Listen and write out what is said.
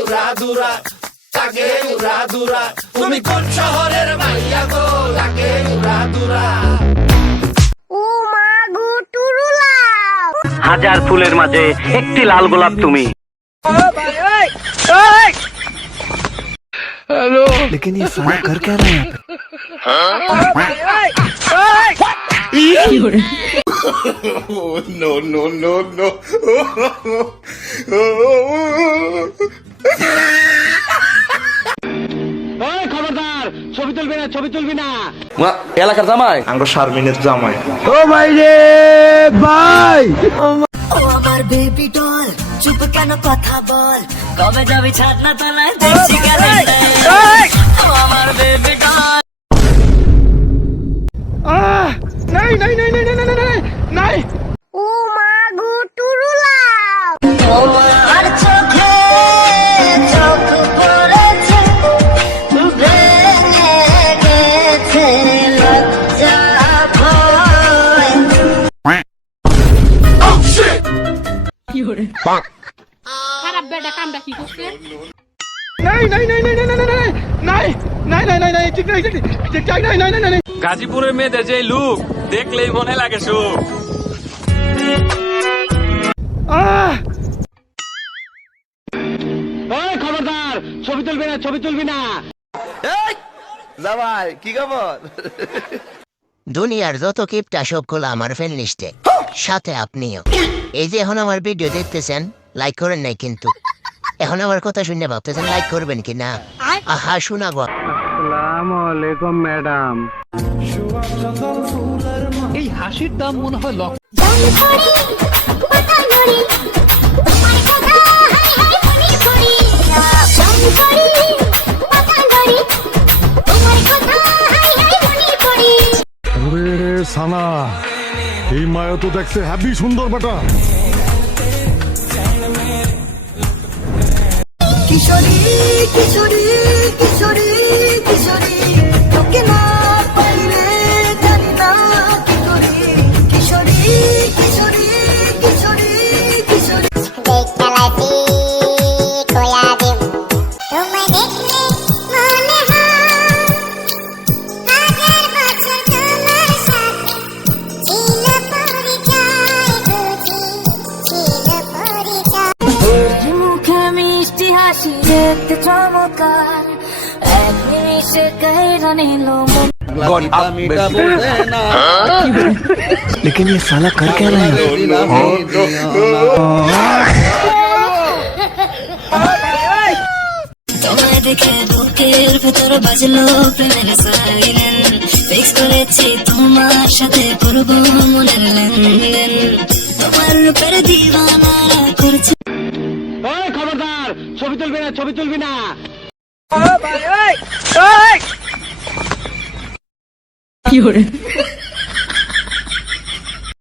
উড়াদুরা লাগে উড়াদুরা তুমি কোন শহরের মাইয়া গো লাগে উড়াদুরা ও মা গো টুরুলা হাজার ফুলের মাঝে একটি লাল গোলাপ তুমি। हेलो लेकिन ये साला कर क्या रहा है नो नो नो नो খবরদার, ছবি তুলবি না, ছবি তুলবি না। এলাকার জামাই आंगो शारमिনের জামাই ও ভাই রে ভাই ও আমার বেবি ডল চুপ কেন কথা বল কবে যাবি ছাদনা তলায় দেখছি ক্যালেন্ডার ও আমার বেবি ডল নাই নাই নাই নাই নাই নাই নাই ও মা গো টুরুলা আর চোখে চোখ পড়েছে ভেঙে গেছে লজ্জা ভয় খারাপ বেটা কামটা কি করছে? নাই নাই নাই নাই নাই নাই নাই নাই নাই নাই নাই নাই ঠিক নাই ঠিক ঠিক নাই নাই নাই নাই গাজীপুরের মেয়েদের যে লুক দেখলেই মনে লাগে সুখ। খবরদার, ছবি তুলবি না, ছবি তুলবি না। জামাই কি খবর দুনিয়ার যত কিপটা সবগুলো আমার ফ্রেন্ড লিস্টে, সাথে আপনিও। এই যে এখন আমার ভিডিও দেখতেছেন, লাইক করেন নাই কিন্তু। এখন আমার কথা শুনে ভাবতেছেন লাইক করবেন কি না? আহা শোনা গো। আসসালামু আলাইকুম ম্যাডাম। এই হাসির দাম মনে হয় লক্ষ। জান করি কথা ধরি তোমার কথা হাই হাই মনে করি জান করি কথা ধরি তোমার কথা হাই হাই মনে করি ওরে সানা এই মায়া তো দেখতে হ্যাপি সুন্দর বেটা কিশোরী কিশোরী কিশোরী কিশোরী তোকে না পাইলে জানি না কি করি কিশোরী কিশোরী কিশোরী কিশোরী দেখতে লাইতি কোয়া দিম তোমায় দেখলে মনে হয় হাজার বছর তোমার সাথে ছিল পরিচয় বুঝি ছিল পরিচয় মুখে মিষ্টি হাসি দেখতে চমৎকার এক নিমিষে গাইরা নিল लेकिन ये साला कर क्या रहा है তোমায় দেখে বুকের ভেতর বাজলো প্রেমের সাইরেন ফিক্স করেছি তোমার সাথে করবো মনের লেনদেন তোমার রূপের দিওয়ানারা করছে খবরদার, ছবি তুলবি না, ছবি তুলবি না। কি